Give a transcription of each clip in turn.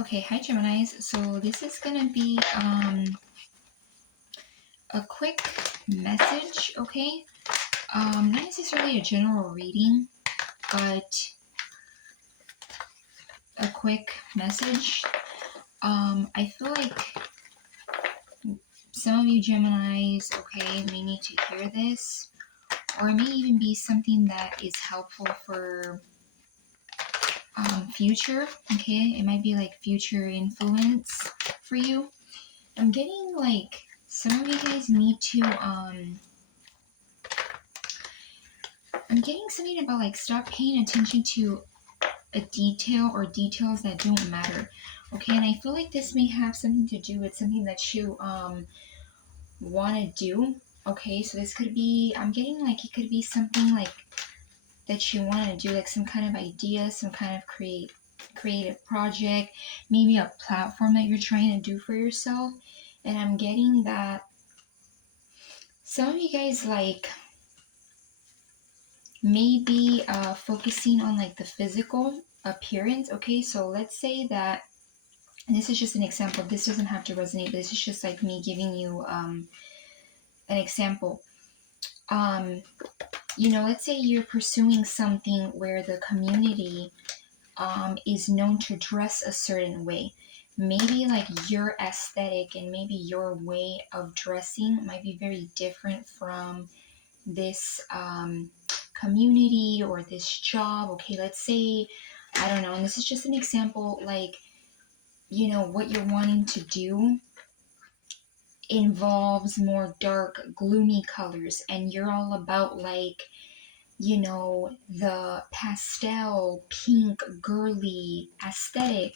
Okay, hi Geminis. So this is gonna be a quick message, okay? Not necessarily a general reading, but a quick message. I feel like some of you Geminis, okay, may need to hear this, or it may even be something that is helpful for future, okay? It might be like future influence for you. I'm getting like some of you guys need to I'm getting something about like stop paying attention to a detail or details that don't matter. Okay, and I feel like this may have something to do with something that you want to do. Okay, so this could be, I'm getting like it could be something like that you want to do, like some kind of idea, some kind of creative project, maybe a platform that you're trying to do for yourself. And I'm getting that some of you guys like maybe focusing on like the physical appearance. Okay, so let's say that, and this is just an example, this doesn't have to resonate, but this is just like me giving you an example. Let's say you're pursuing something where the community is known to dress a certain way. Maybe like your aesthetic and maybe your way of dressing might be very different from this community or this job. Okay, let's say, I don't know, and this is just an example, like, what you're wanting to do involves more dark, gloomy colors, and you're all about like, the pastel, pink, girly, aesthetic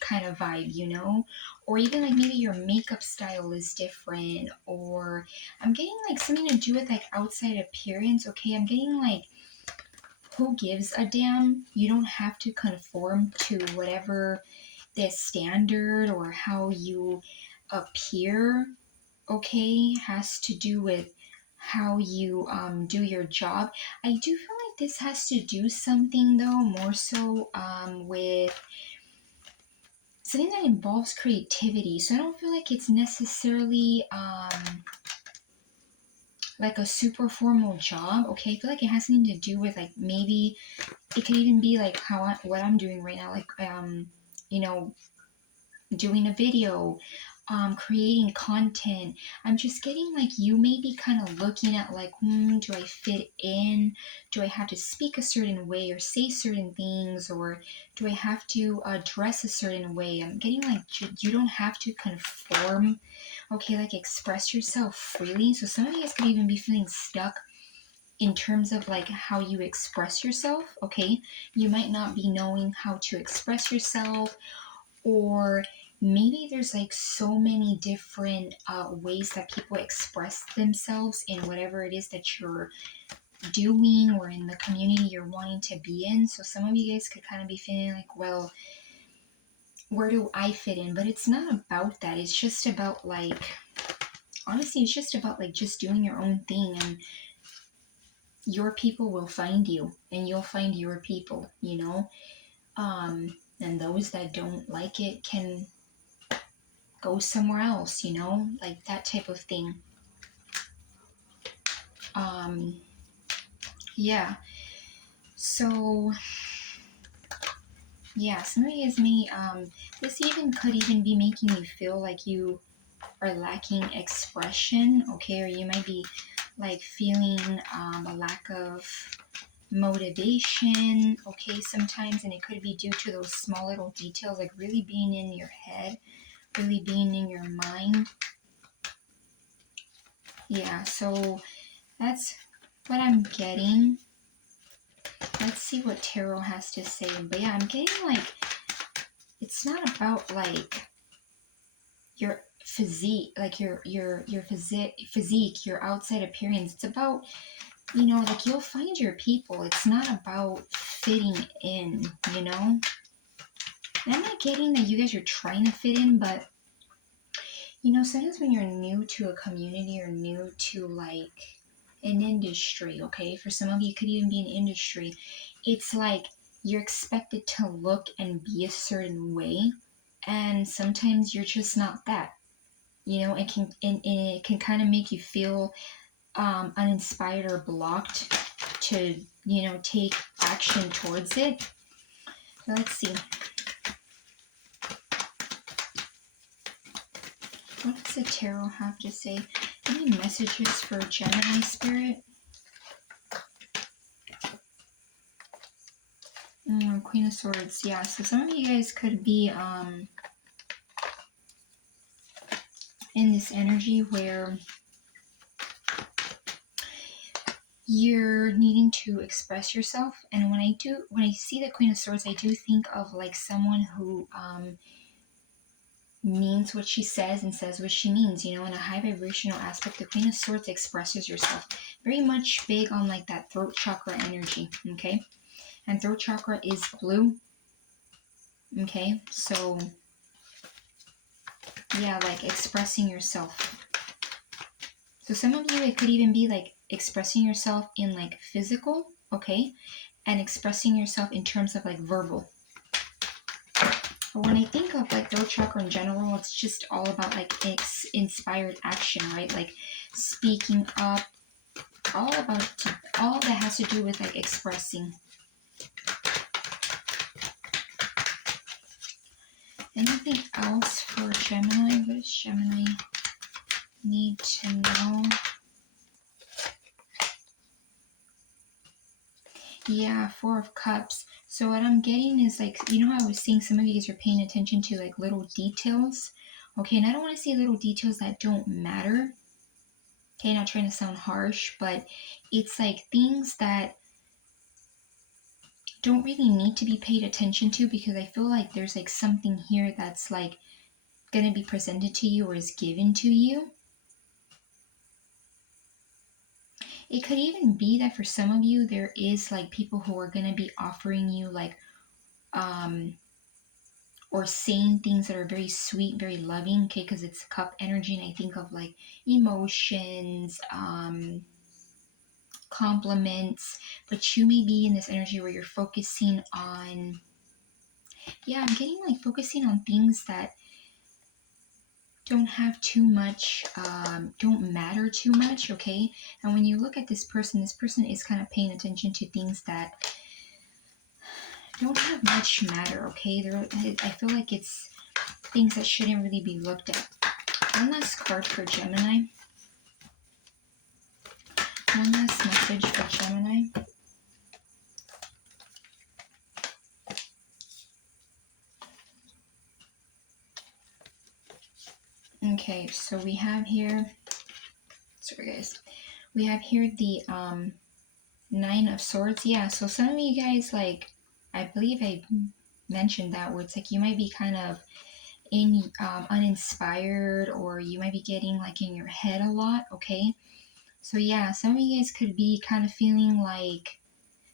kind of vibe, or even like maybe your makeup style is different, or I'm getting like something to do with like outside appearance. Okay, I'm getting like, who gives a damn? You don't have to conform to whatever the standard or how you appear, okay, has to do with how you do your job. I do feel like this has to do something though, more so with something that involves creativity. So I don't feel like it's necessarily like a super formal job. Okay, I feel like it has something to do with like maybe it could even be like what I'm doing right now, like you know doing a video, creating content. I'm just getting like you may be kind of looking at like, do I fit in? Do I have to speak a certain way or say certain things? Or do I have to dress a certain way? I'm getting like you don't have to conform. Okay, like express yourself freely. So some of you guys could even be feeling stuck in terms of like how you express yourself. Okay, you might not be knowing how to express yourself, or maybe there's like so many different ways that people express themselves in whatever it is that you're doing or in the community you're wanting to be in. So some of you guys could kind of be feeling like, well, where do I fit in? But it's not about that. It's just about like, honestly, it's just about like just doing your own thing, and your people will find you and you'll find your people, and those that don't like it can go somewhere else, like that type of thing. Um, yeah. So, yeah, some of you guys may, this even could even be making you feel like you are lacking expression, okay? Or you might be like feeling a lack of motivation, okay, sometimes, and it could be due to those small little details, like really being in your head, really being in your mind. Yeah, so that's what I'm getting. Let's see what tarot has to say. But yeah, I'm getting like, it's not about like your physique, like your physique, your outside appearance. It's about, like you'll find your people. It's not about fitting in, And I'm not getting that you guys are trying to fit in, but sometimes when you're new to a community or new to like an industry, okay, for some of you it could even be an industry, it's like you're expected to look and be a certain way, and sometimes you're just not that. It can kind of make you feel uninspired or blocked to take action towards it. So let's see. What does the tarot have to say? Any messages for Gemini spirit? Queen of Swords. Yeah, so some of you guys could be in this energy where you're needing to express yourself. And when I see the Queen of Swords, I do think of like someone who means what she says and says what she means, in a high vibrational aspect. The Queen of Swords expresses yourself. Very much big on like that throat chakra energy, okay? And throat chakra is blue, okay? So, yeah, like expressing yourself. So some of you, it could even be like expressing yourself in like physical, okay? And expressing yourself in terms of like verbal. But when I think of like throat chakra in general, it's just all about like inspired action, right? Like speaking up, all that has to do with like expressing. Anything else for Gemini? What does Gemini need to know? Yeah, Four of Cups. So what I'm getting is like, how I was saying some of you guys are paying attention to like little details. Okay, and I don't want to say little details that don't matter. Okay, not trying to sound harsh, but it's like things that don't really need to be paid attention to, because I feel like there's like something here that's like going to be presented to you or is given to you. It could even be that for some of you, there is like people who are going to be offering you like, or saying things that are very sweet, very loving, okay, because it's cup energy, and I think of like emotions, compliments, but you may be in this energy where you're focusing on, I'm getting like focusing on things that don't have too much, don't matter too much, okay? And when you look at this person is kind of paying attention to things that don't have much matter, okay? I feel like it's things that shouldn't really be looked at. One last card for Gemini. One last message for Gemini. Okay, so we have here, sorry guys, we have here the Nine of Swords. Yeah, so some of you guys, like, I believe I mentioned that, where it's like you might be kind of uninspired, or you might be getting like in your head a lot, okay? So yeah, some of you guys could be kind of feeling like,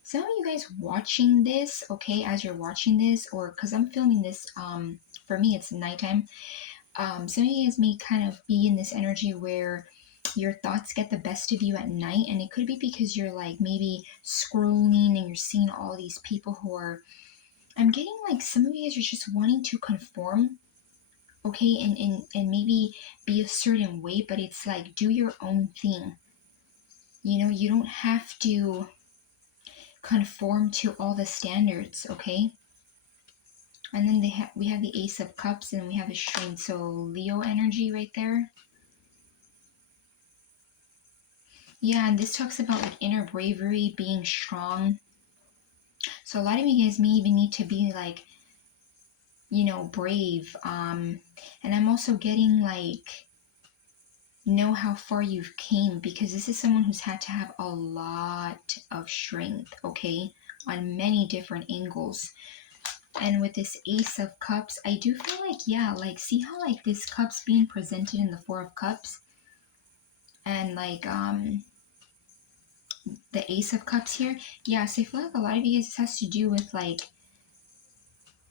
some of you guys watching this, okay, as you're watching this, or because I'm filming this, for me it's nighttime. Some of you guys may kind of be in this energy where your thoughts get the best of you at night, and it could be because you're like maybe scrolling and you're seeing all these people who are, I'm getting like some of you guys are just wanting to conform, okay, and maybe be a certain way, but it's like, do your own thing. You don't have to conform to all the standards, okay? And then we have the Ace of Cups, and we have a Strength, so Leo energy right there. Yeah, and this talks about like inner bravery, being strong. So a lot of you guys may even need to be like, brave. And I'm also getting like, know how far you've came, because this is someone who's had to have a lot of strength, okay, on many different angles. And with this Ace of Cups, I do feel like, like, see how like this cup's being presented in the Four of Cups, and like the Ace of Cups here. Yeah, so I feel like a lot of you guys, this has to do with like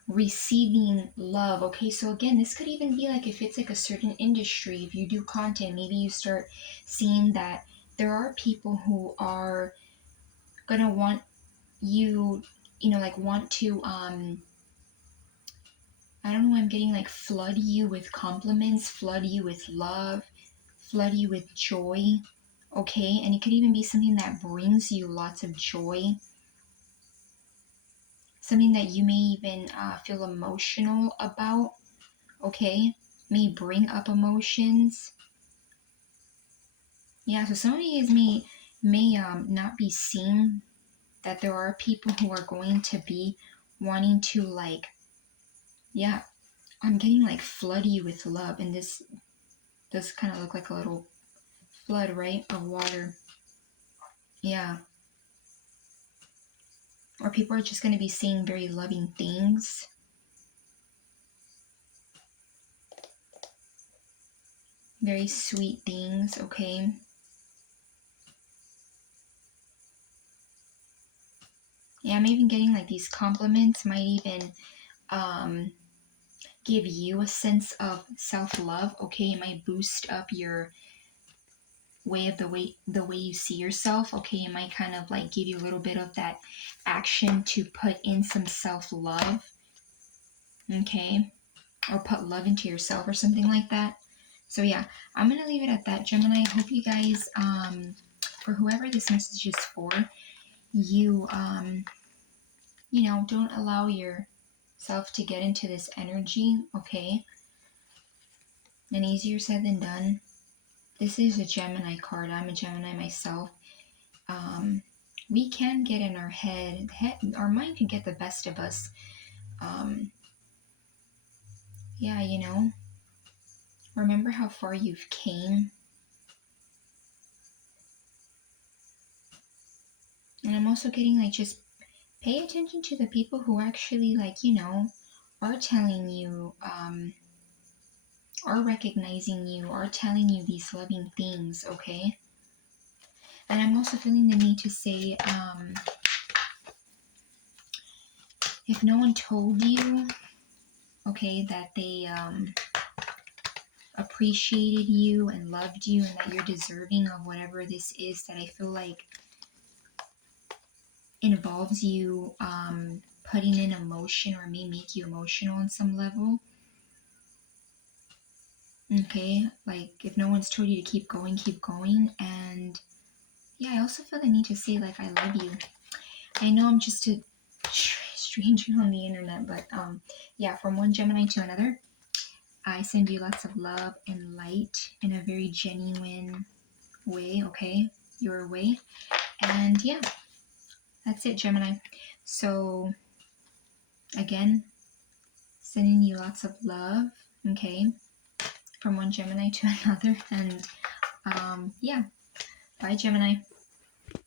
receiving love, okay? So again, this could even be like, if it's like a certain industry, if you do content, maybe you start seeing that there are people who are gonna want you, like want to I don't know, I'm getting like flood you with compliments, flood you with love, flood you with joy, okay? And it could even be something that brings you lots of joy, something that you may even feel emotional about, okay? May bring up emotions. Yeah, so some of you guys may not be seeing that there are people who are going to be wanting to like, yeah, I'm getting like flood you with love, and this does kind of look like a little flood, right, of water. Yeah. Or people are just going to be saying very loving things. Very sweet things, okay? Yeah, I'm even getting like these compliments might even give you a sense of self-love, okay? It might boost up your the way you see yourself, okay? It might kind of like give you a little bit of that action to put in some self-love, okay? Or put love into yourself or something like that. So yeah, I'm gonna leave it at that, Gemini. I hope you guys, for whoever this message is for, you don't allow yourself to get into this energy, okay? And easier said than done. This is a Gemini card. I'm a Gemini myself. We can get in our head, our mind can get the best of us. Yeah, remember how far you've came. And I'm also getting like, just pay attention to the people who actually like, are telling you, are recognizing you, are telling you these loving things, okay? And I'm also feeling the need to say, if no one told you, okay, that they appreciated you and loved you and that you're deserving of whatever this is that I feel like involves you putting in emotion or may make you emotional on some level. Okay, like if no one's told you to keep going, keep going. And yeah, I also feel the need to say like I love you. I know I'm just a stranger on the internet, but yeah, from one Gemini to another, I send you lots of love and light in a very genuine way, okay? Your way. And yeah, that's it, Gemini. So again, sending you lots of love, okay? From one Gemini to another. And yeah, bye, Gemini.